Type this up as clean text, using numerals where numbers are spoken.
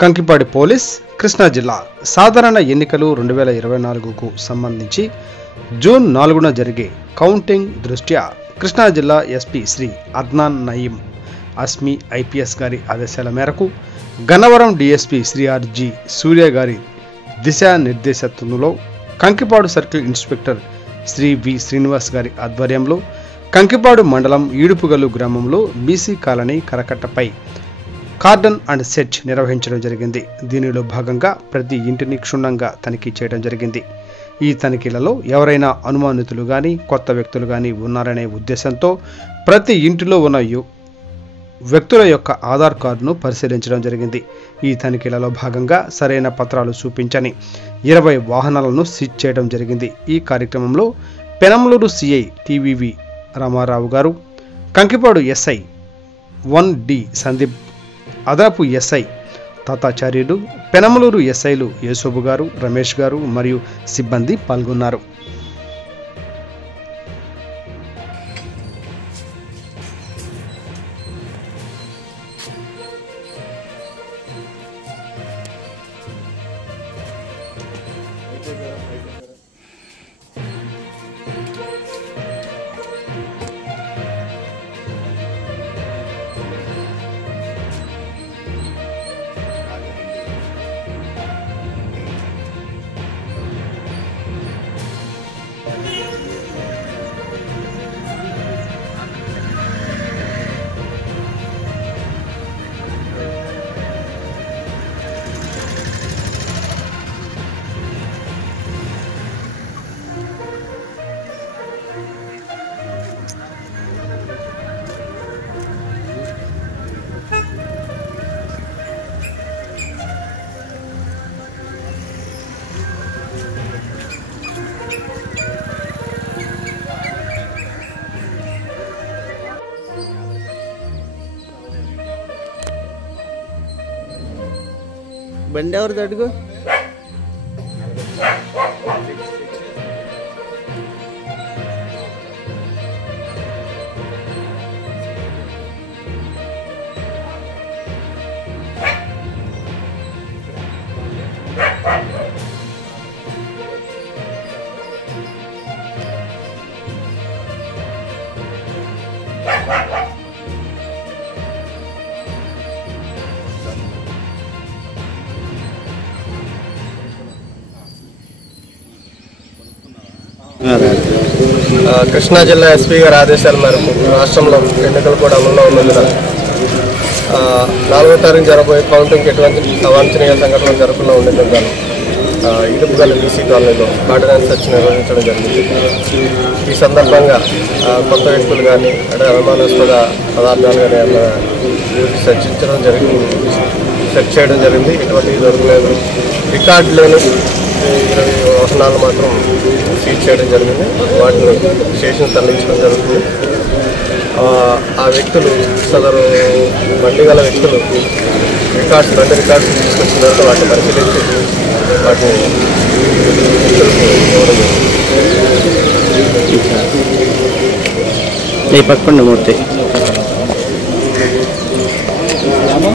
కంకిపాడి police Krishna జిల్లా సాధారణ ఎన్నికలు 2024కు సంబంధించి జూన్ 4న జరిగే కౌంటింగ్ దృష్ట్యా కృష్ణా జిల్లా ఎస్పీ శ్రీ అద్నాన్ నయీం అస్మి ఐపీఎస్ గారి ఆదేశాల మేరకు గన్నవరం డీఎస్పీ శ్రీ ఆర్జీ సూర్య గారి దిశానిర్దేశత్వంలో Kankipadu circle inspector Shri V Srinivas గారి ఆధ్వర్యంలో కంకిపాడు మండలం ఈడుపుగల్లు గ్రామంలో బీసీ కాలనీ కరకట్టపై కార్డన్ అండ్ సెర్చ్ నిర్వహించడం జరిగింది. దీనిలో భాగంగా ప్రతి ఇంటిని క్షుణ్ణంగా తనిఖీ చేయడం జరిగింది. ఈ తనిఖీలలో ఎవరైనా అనుమానితులు కానీ కొత్త వ్యక్తులు కానీ ఉన్నారనే ఉద్దేశంతో ప్రతి ఇంటిలో ఉన్న వ్యక్తుల యొక్క ఆధార్ కార్డును పరిశీలించడం జరిగింది. ఈ తనిఖీలలో భాగంగా సరైన పత్రాలు చూపించని 20 వాహనాలను సీజ్ చేయడం జరిగింది. ఈ కార్యక్రమంలో పెనమలూరు సిఐ టీవీవి రామారావు గారు, కంకిపాడు ఎస్ఐ 1డి సందీప్, అదనపు ఎస్ఐ తాతాచార్యులు, పెనమలూరు ఎస్ఐలు యేసోబు గారు, రమేష్ గారు మరియు సిబ్బంది పాల్గొన్నారు. బండి ఎవరిది అడుగు? కృష్ణా జిల్లా ఎస్పీ గారి ఆదేశాల మేరకు రాష్ట్రంలో ఎన్నికలు కూడా అమల్లో ఉన్నందున 4వ తారీఖు జరగబోయే కౌంటింగ్కి ఎటువంటి అవాంఛనీయ సంఘటనలు జరగకుండా ఉండేందుకు ఇడుపుగల్లు బీసీ కాలనీలో కార్డన్ అండ్ సెర్చ్ నిర్వహించడం జరిగింది. ఈ సందర్భంగా కొత్త వ్యక్తులు కానీ అంటే అనుమానాస్పద పదార్థాలు కానీ సెర్చ్ చేయడం జరిగింది. ఎటువంటి దొరకలేదు. రికార్డు లేని 20 వాహనాలు మాత్రం సీజ్ చేయడం జరిగింది. వాటిని స్టేషన్ తరలించడం జరుగుతుంది. ఆ వ్యక్తులు సదరు బండి గల వ్యక్తులు బండి రికార్డ్స్ తీసుకొచ్చిన తర్వాత వాటిని పరిశీలించి వాటిని వ్యక్తులకు ఇవ్వడం జరుగుతుంది. పక్కన మూర్తి